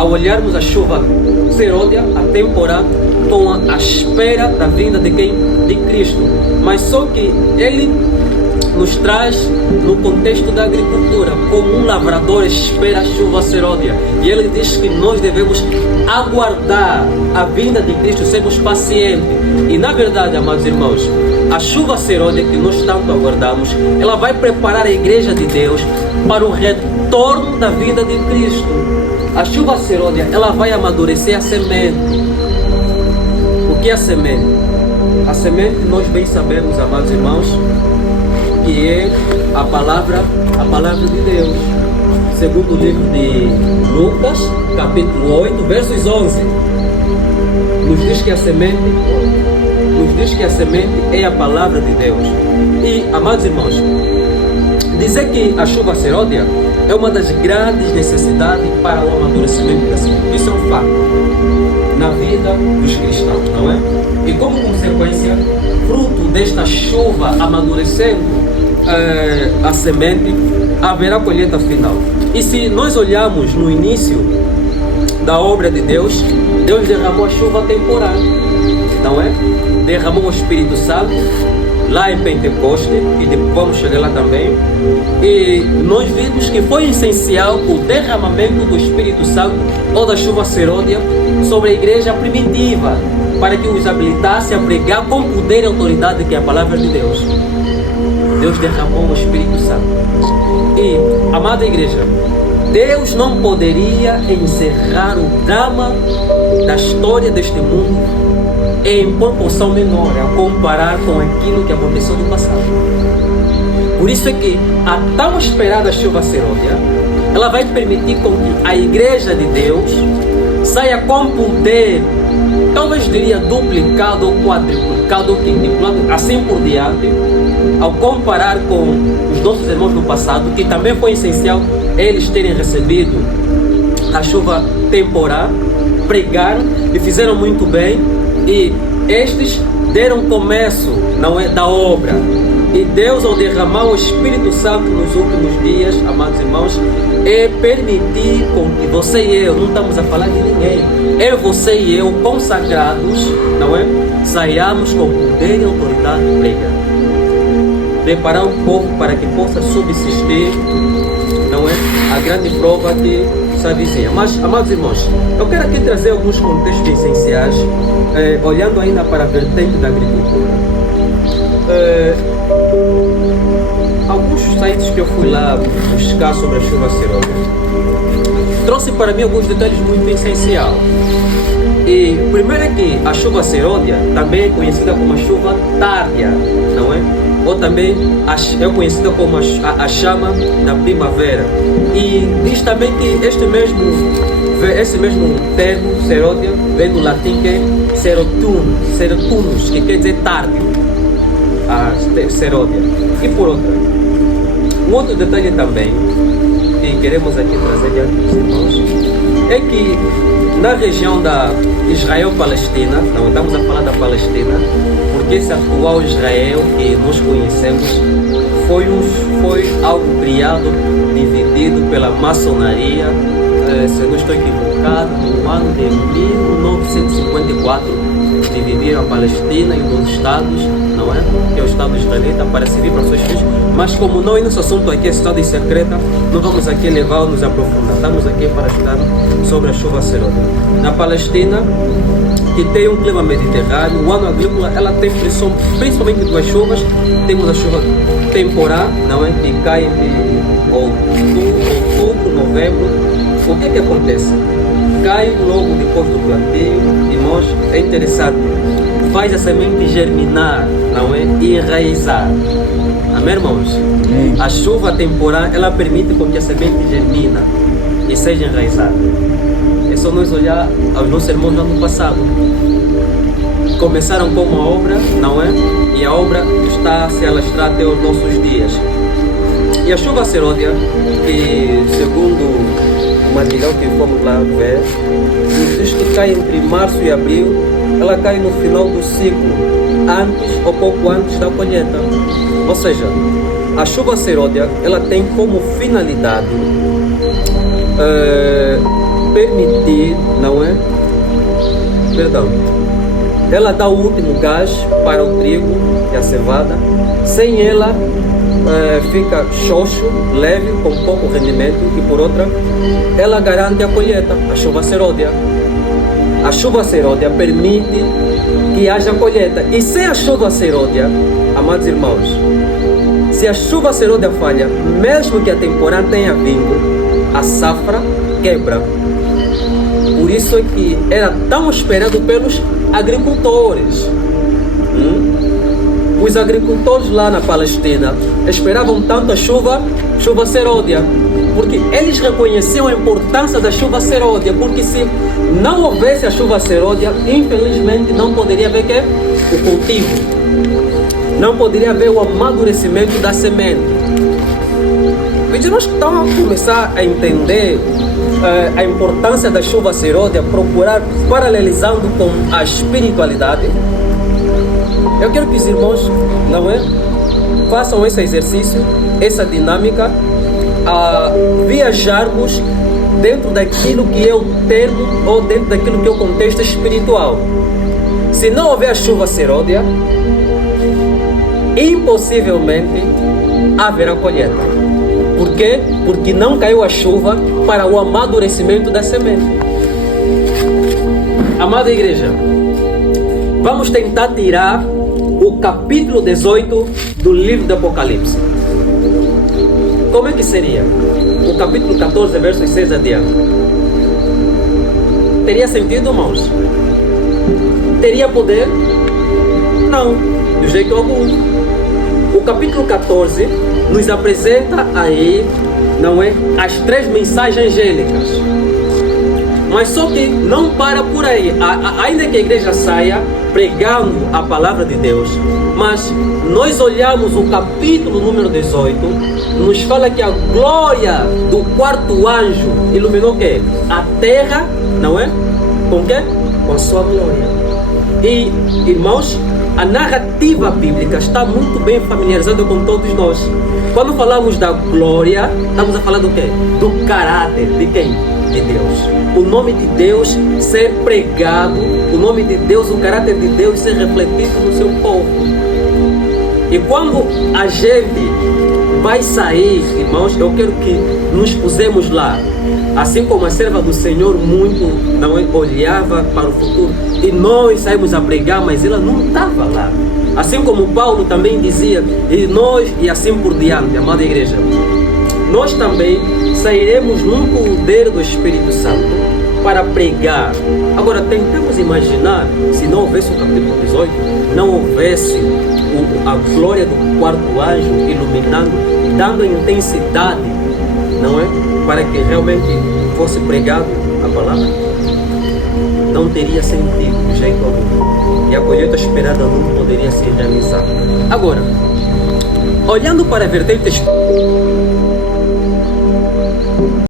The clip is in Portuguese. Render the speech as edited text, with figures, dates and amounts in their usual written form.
ao olharmos a chuva seródia, a temporada, com a espera da vinda de quem? De Cristo. Mas só que ele nos traz no contexto da agricultura, como um lavrador espera a chuva seródia. E ele diz que nós devemos aguardar a vinda de Cristo, sermos pacientes. E na verdade, amados irmãos, a chuva seródia que nós tanto aguardamos, ela vai preparar a igreja de Deus para o retorno da vinda de Cristo. A chuva seródia, ela vai amadurecer a semente. O que é a semente? A semente, nós bem sabemos, amados irmãos, que é a palavra de Deus. Segundo o livro de Lucas, capítulo 8, versos 11, nos diz que a semente é a palavra de Deus. E, amados irmãos, dizer que a chuva seródia é uma das grandes necessidades para o amadurecimento da semente. Isso é um fato na vida dos cristãos, não é? E como consequência, fruto desta chuva amadurecendo a semente, haverá colheita final. E se nós olharmos no início da obra de Deus, Deus derramou a chuva temporária, não é? Derramou o Espírito Santo lá em Pentecoste, e depois vamos chegar lá também. E nós vimos que foi essencial o derramamento do Espírito Santo ou da chuva seródia sobre a igreja primitiva, para que os habilitasse a pregar com poder e autoridade, que é a palavra de Deus. Deus derramou o Espírito Santo. E, amada igreja, Deus não poderia encerrar o drama da história deste mundo em proporção menor, a comparar com aquilo que aconteceu no passado. Por isso é que a tão esperada chuva seródia, ela vai permitir com que a igreja de Deus saia com poder, talvez diria duplicado ou quadruplicado ou quintuplicado, assim por diante, ao comparar com os nossos irmãos do passado, que também foi essencial eles terem recebido a chuva temporária, pregaram e fizeram muito bem, e estes deram começo, não é, da obra. E Deus, ao derramar o Espírito Santo nos últimos dias, amados irmãos, é permitir com que você e eu, não estamos a falar de ninguém, é você e eu, consagrados, não é, saiamos com poder e autoridade pregando. Preparar um povo para que possa subsistir, não é, a grande prova que se avizinha. Mas, amados irmãos, eu quero aqui trazer alguns contextos essenciais, olhando ainda para a vertente da agricultura. Alguns sites que eu fui lá buscar sobre a chuva seródia trouxe para mim alguns detalhes muito essenciais. E primeiro é que a chuva seródia também é conhecida como a chuva tárdia, não é? Ou também é conhecida como a chama da primavera. E diz também que esse mesmo termo, seródia, vem do latim que é serotunus, que quer dizer tárdio, a seródia. E por outra, um outro detalhe também que queremos aqui trazer diante dos irmãos é que na região da Israel-Palestina, não estamos a falar da Palestina, porque esse atual Israel que nós conhecemos foi algo criado, dividido pela maçonaria, se não estou equivocado, no ano de 1954, dividiram a Palestina em dois estados, não é? Que é o estado israelita, para servir para seus filhos. Mas como não é nosso assunto aqui, é estado secreta, não vamos aqui levar ou nos aprofundar. Estamos aqui para estudar sobre a chuva seródia. Na Palestina, que tem um clima mediterrâneo, o ano agrícola, ela tem principalmente duas chuvas. Temos a chuva temporária, não é? Que cai entre outubro, novembro. O que acontece? Cai logo depois do plantio, irmãos, é interessante, faz a semente germinar, não é? E enraizar. Amém, irmãos? A chuva temporária, ela permite com que a semente germina e seja enraizada. É só nós olhar aos nossos irmãos do ano passado. Começaram com uma obra, não é? E a obra está a se alastrar até os nossos dias. E a chuva seródia, que segundo o material que fomos lá ver, diz que cai entre março e abril, ela cai no final do ciclo, antes ou pouco antes da colheita. Ou seja, a chuva seródia, ela tem como finalidade permitir, não é? Perdão. Ela dá o último gás para o trigo e a cevada. Sem ela, fica xoxo, leve, com pouco rendimento. E por outra, ela garante a colheita, a chuva seródia. A chuva seródia permite que haja colheita. E sem a chuva seródia, amados irmãos, se a chuva seródia falha, mesmo que a temporada tenha vindo, a safra quebra. Por isso é que era tão esperado pelos agricultores. Os agricultores lá na Palestina esperavam tanto a chuva seródia, porque eles reconheciam a importância da chuva seródia, porque se não houvesse a chuva seródia, infelizmente não poderia haver o cultivo, não poderia haver o amadurecimento da semente. E nós estamos a começar a entender a importância da chuva seródia, procurar paralelizando com a espiritualidade. Eu quero que os irmãos, não é, façam esse exercício, essa dinâmica, a viajarmos dentro daquilo que é o termo ou dentro daquilo que é o contexto espiritual. Se não houver a chuva seródia, impossivelmente haverá colheita. Por quê? Porque não caiu a chuva para o amadurecimento da semente. Amada igreja, vamos tentar tirar o capítulo 18 do livro do Apocalipse. Como é que seria? O capítulo 14, versos 6 adiante. Teria sentido, irmãos? Teria poder? Não, de jeito algum. O capítulo 14 nos apresenta aí, não é, as 3 mensagens angélicas. Mas só que não para por aí. Ainda que a igreja saia pregando a palavra de Deus, mas nós olhamos o capítulo número 18, nos fala que a glória do 4º anjo iluminou o quê? A terra, não é? Com o quê? Com a sua glória. E, irmãos, a narrativa bíblica está muito bem familiarizada com todos nós. Quando falamos da glória, estamos a falar do quê? Do caráter de quem? De Deus. O nome de Deus ser pregado, o nome de Deus, o caráter de Deus ser refletido no seu povo. E quando a gente vai sair, irmãos, eu quero que nos pusemos lá. Assim como a serva do Senhor muito não olhava para o futuro, e nós saímos a pregar, mas ela não estava lá. Assim como Paulo também dizia, e nós, e assim por diante, amada igreja, nós também sairemos no poder do Espírito Santo para pregar. Agora, tentamos imaginar, se não houvesse o capítulo 18, não houvesse a glória do 4º anjo iluminando, dando intensidade, não é? Para que realmente fosse pregado a palavra, não teria sentido de jeito algum. E a colheita esperada não poderia se realizar. Agora, olhando para a vertente